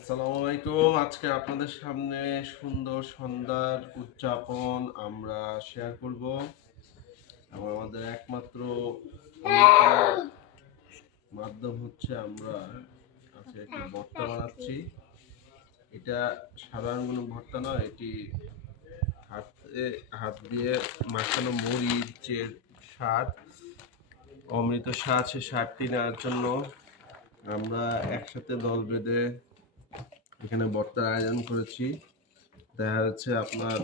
আসসালামু আলাইকুম। আজকে আপনাদের সামনে সুন্দর সন্ধ্যার উদযাপন আমরা শেয়ার করব এবং আমাদের একমাত্র মাধ্যম হচ্ছে আমরা আজকে একটি ভর্তা বানাচ্ছি। এটা সাধারণ কোনো ভর্তা নয়, এটি হাত দিয়ে মাখানো মরিচের স্বাদ, অমৃত স্বাদ, সে স্বাদটি নেওয়ার জন্য আমরা একসাথে দল বেঁধে এখানে ভর্তার আয়োজন করেছি। দেখা যাচ্ছে আপনার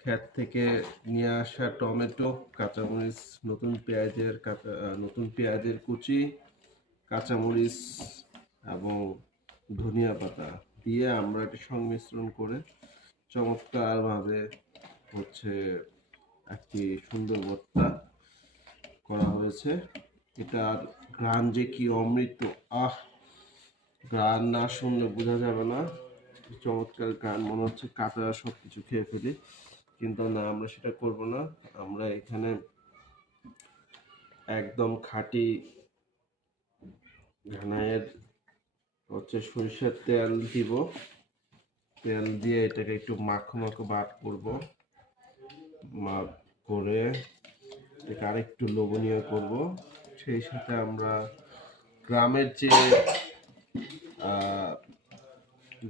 ক্ষেত থেকে নিয়ে আসা টমেটো, কাঁচামরিচ, নতুন পেঁয়াজের কুচি, কাঁচামরিচ এবং ধনিয়া পাতা দিয়ে আমরা এটি সংমিশ্রণ করে চমৎকারভাবে হচ্ছে একটি সুন্দর ভর্তা করা হয়েছে। এটার ঘ্রাণ যে কি অমৃত! ঘ্রাণ না শুনলে বোঝা যাবে না। চমৎকার গান, মনে হচ্ছে কাঁচা সব কিছু খেয়ে ফেলি, কিন্তু না, আমরা সেটা করব না। আমরা এখানে একদম খাঁটি ঘানায়ের হচ্ছে সরিষার তেল দিব। তেল দিয়ে এটাকে একটু মাখো মাখো ভাত করব, করে এটাকে আরেকটু লোভনীয় করব। সেই সাথে আমরা গ্রামের যে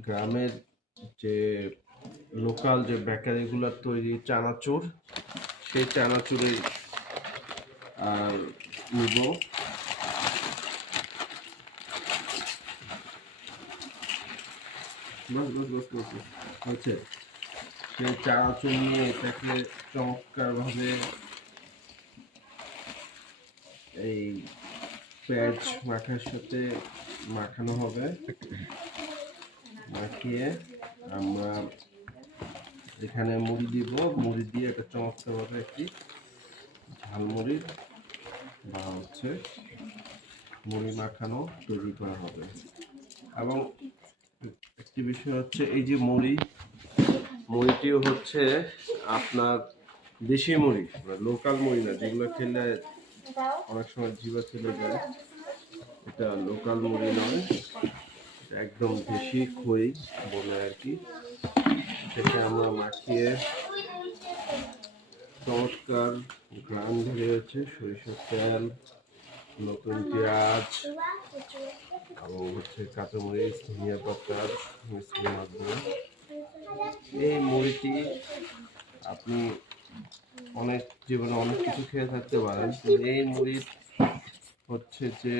গ্রামের যে লোকাল যে বেকারিগুলোর তৈরি চানাচুর, সেই চানাচুরের আর নিব। আচ্ছা, সেই চানাচুর নিয়ে এটাকে চমৎকারভাবে এই পেঁয়াজ মাখার সাথে মাখানো হবে। মাখিয়ে আমরা এখানে মুড়ি দিব। মুড়ি দিয়ে এটা চমৎকারভাবে একটি ঝালমুড়ি বা হচ্ছে মুড়ি মাখানো তৈরি করা হবে। এবং একটি বিষয় হচ্ছে, এই যে মুড়িটিও হচ্ছে আপনার দেশি মুড়ি, লোকাল মুড়ি না, যেগুলো খেলে অনেক সময় জিভে চলে যায়। এটা লোকাল মুড়ি নয়, একদম দেশি খই বলে আর কি। সেটা আমরা মাখিয়ে চমৎকার ঘ্রাণ ধরে হচ্ছে সরিষার তেল, নতুন পেঁয়াজ এবং হচ্ছে কাঁচামরিচ, ধনিয়া পাতার মিশ্রণের মাধ্যমে এই মুড়িটি আপনি জীবনে অনেক কিছু খেয়ে থাকতে পারেন, কিন্তু এই মুড়ি হচ্ছে যে